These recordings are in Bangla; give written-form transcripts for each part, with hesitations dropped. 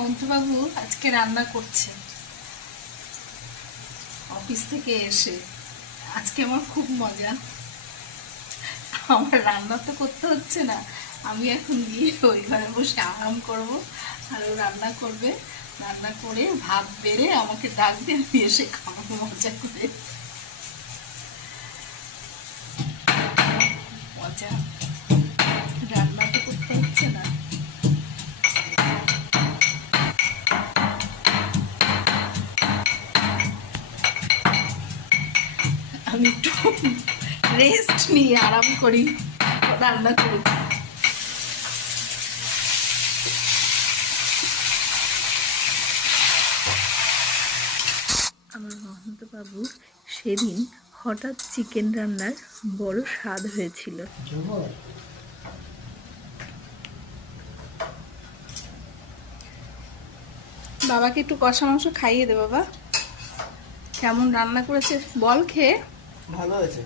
মন্ত্রবাবু আজকে রান্না করছে অফিস থেকে এসে। আজকে আমার খুব মজা, আমার রান্না তো করতে হচ্ছে না, আমি এখন গিয়ে ওই ঘরে বসে আরাম করব আর ও রান্না করবে। রান্না করে ভাত বেড়ে আমাকে ডাক দিয়ে আমি এসে খাবো মজা করে। মজা, রান্না তো করতে হচ্ছে না। আমি একটু রেস্ট নিয়ে আরাম করি, রান্না করি। আমার মহন্তবাবু সেদিন হঠাৎ চিকেন রান্নার বড় স্বাদ হয়েছিল। বাবাকে একটু কষা মাংস খাইয়ে দে বাবা। কেমন রান্না করেছে বল, খেয়ে। ভালো হয়েছে,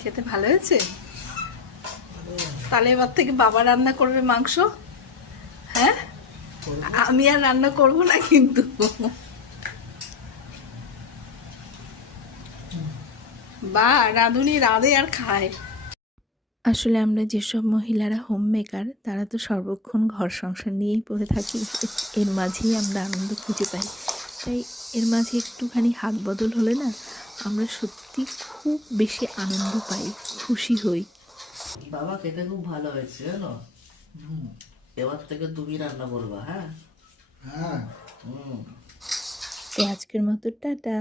খেতে ভালো হয়েছে? তাহলে এবার থেকে বাবা রান্না করবে মাংস। হ্যাঁ, আমি আর রান্না করব না কিন্তু। বা রাঁধুনি রাঁধে আর খায়। আসলে আমরা যেসব মহিলারা হোম মেকার তারা তো সর্বক্ষণ ঘর সংসার নিয়েই পড়ে থাকি, এর মাঝেই আমরা আনন্দ খুঁজে পাই। তাই এর মাঝে একটুখানি হাত বদল হলে না আমরা সত্যি খুব বেশি আনন্দ পাই, খুশি হই। বাবা খেতে খুব ভালো হয়েছে জানো। এবার থেকে তুমি রান্না করবা। হ্যাঁ হ্যাঁ। তো আজকের মতো টাটা।